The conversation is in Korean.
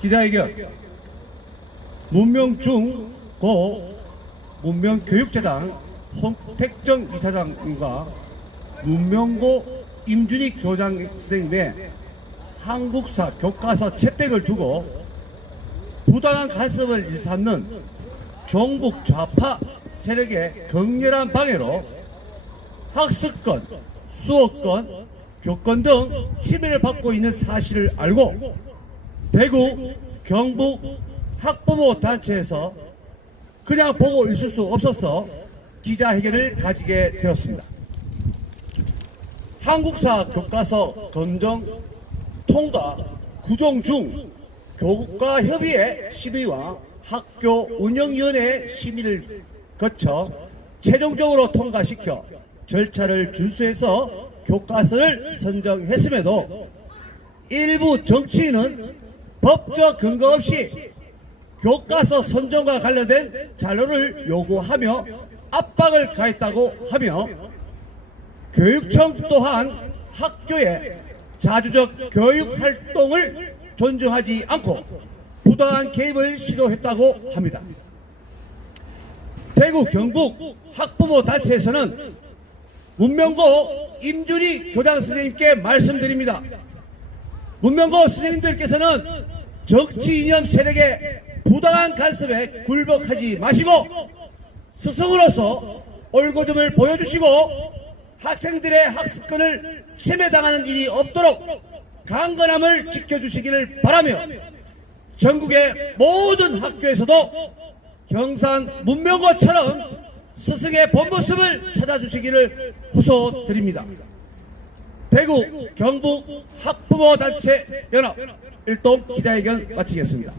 기자회견. 문명중 고 문명교육재단 홍택정 이사장과 문명고 임준희 교장 선생님의 한국사 교과서 채택을 두고 부당한 간섭을 일삼는 종북 좌파 세력의 격렬한 방해로 학습권, 수업권, 교권 등 침해를 받고 있는 사실을 알고 대구, 경북 학부모 단체에서 그냥 보고 있을 수 없어서 기자회견을 가지게 되었습니다. 한국사 교과서 검정 통과 구종 중 교국과 협의회 심의와 학교 운영위원회 심의를 거쳐 최종적으로 통과시켜 절차를 준수해서 교과서를 선정했음에도 일부 정치인은 법적 근거 없이 교과서 선정과 관련된 자료를 요구하며 압박을 가했다고 하며 교육청 또한 학교의 자주적 교육 활동을 존중하지 않고 부당한 개입을 시도했다고 합니다. 대구 경북 학부모 단체에서는 문명고 임준희 교장 선생님께 말씀드립니다. 문명고 선생님들께서는 정치 이념 세력의 부당한 간섭에 굴복하지 마시고 스승으로서 올고점을 보여주시고 학생들의 학습권을 침해당하는 일이 없도록 강건함을 지켜주시기를 바라며 전국의 모든 학교에서도 경산 문명고처럼 스승의 본 모습을 찾아주시기를 호소드립니다. 대구 경북 학부모 단체 연합 일동 기자회견 마치겠습니다.